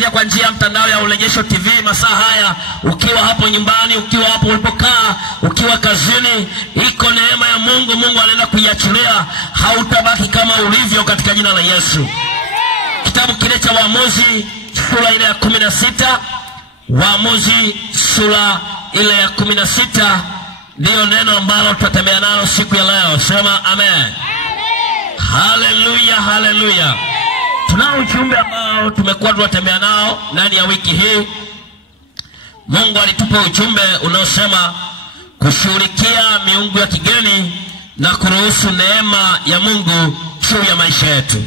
unatufuatilia kwa njia ya mtandao ya Urejesho TV masaa haya, ukiwa hapo nyumbani, ukiwa hapo ulipokaa, ukiwa kazini, iko neema ya Mungu. Mungu anaenda kuiachilia, hautabaki kama ulivyo katika jina la Yesu. Kitabu kile cha Waamuzi sura ile ya 16, Waamuzi sura ile ya 16 ndio neno ambalo tutatembea nalo siku ya leo. Sema amen. Haleluya, haleluya. Tunao ujumbe ambao tumekuwa tunatembea nao ndani ya wiki hii. Mungu alitupa ujumbe unaosema kushughulikia miungu ya kigeni na kuruhusu neema ya Mungu juu ya maisha yetu.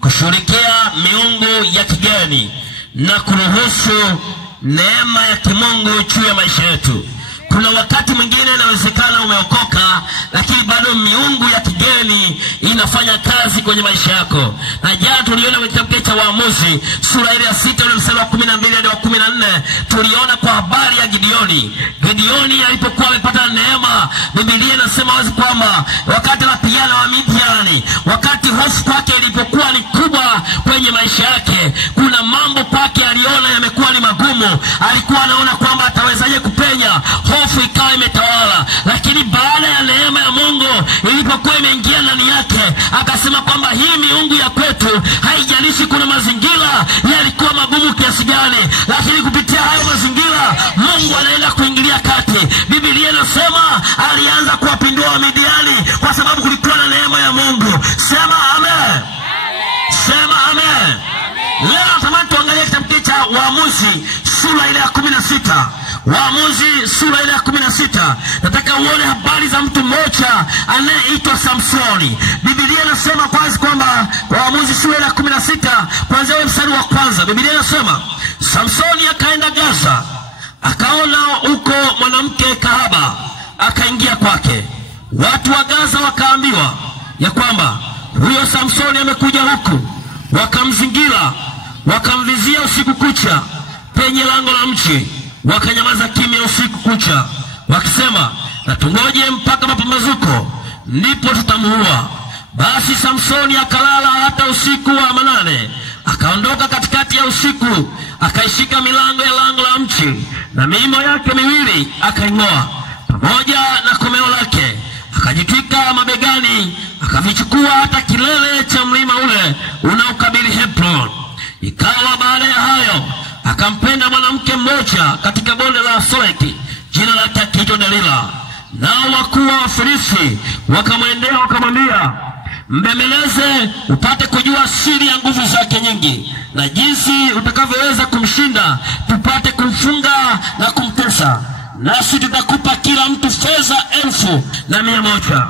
Kushughulikia miungu ya kigeni na kuruhusu neema ya kimungu juu ya maisha yetu. Kuna wakati mwingine inawezekana umeokoka, lakini bado miungu ya kigeni inafanya kazi kwenye maisha yako. Na jana tuliona kwenye kitabu cha Waamuzi sura ile ya 6 ule mstari wa 12 hadi wa 14, tuliona kwa habari ya Gideoni. Gideoni alipokuwa amepata neema, Biblia inasema wazi kwamba wakati anapigana na Midiani, wakati hofu kwake ilipokuwa ni kubwa kwenye maisha yake, kuna mambo kwake aliona yamekuwa ni magumu. Alikuwa anaona kwamba atawezaje kupenya, hofu ikawa imetawala. Lakini baada ya neema ya Mungu ilipokuwa imeingia ndani yake, akasema kwamba hii miungu ya kwetu, haijalishi kuna mazingira yalikuwa magumu kiasi gani, lakini kupitia hayo mazingira Mungu anaenda kuingilia kati. Biblia inasema alianza kuwapindua Midiani kwa sababu kulikuwa na neema ya Mungu. Sema amen. Sema amen. Leo natamani tuangalie kitabu cha Waamuzi sura ile ya 16. Waamuzi sura ile ya 16. Nataka uone habari za mtu mmoja anayeitwa Samsoni. Biblia inasema kwanza kwamba Waamuzi sura ile ya 16 kuanzia mstari wa kwanza, Biblia inasema Samsoni akaenda Gaza, akaona huko mwanamke kahaba, akaingia kwake. Watu wa Gaza wakaambiwa ya kwamba huyo Samsoni amekuja huku. Wakamzingira, wakamvizia usiku kucha penye lango la mji. Wakanyamaza kimya usiku kucha, wakisema na tungoje mpaka mapambazuko, ndipo tutamuua. Basi Samsoni akalala hata usiku wa 8. Akaondoka katikati ya usiku, akaishika milango ya lango la mji, na miimo yake miwili akaing'oa pamoja na komeo lake, akajitwika mabegani, akavichukua hata kilele cha mlima ule unaokabili Hebron. Ikawa baada ya hayo akampenda mwanamke mmoja katika bonde la Soreki, jina lake akiitwa Delila. Nao wakuu wa Wafilisti wakamwendea wakamwambia, mbembeleze upate kujua siri ya nguvu zake nyingi, na jinsi utakavyoweza kumshinda, tupate kumfunga na kumtesa, nasi tutakupa kila mtu fedha 1,100.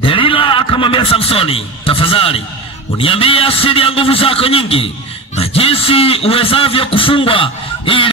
Delila akamwambia Samsoni, tafadhali uniambie siri ya nguvu zako nyingi na jinsi uwezavyo kufungwa ili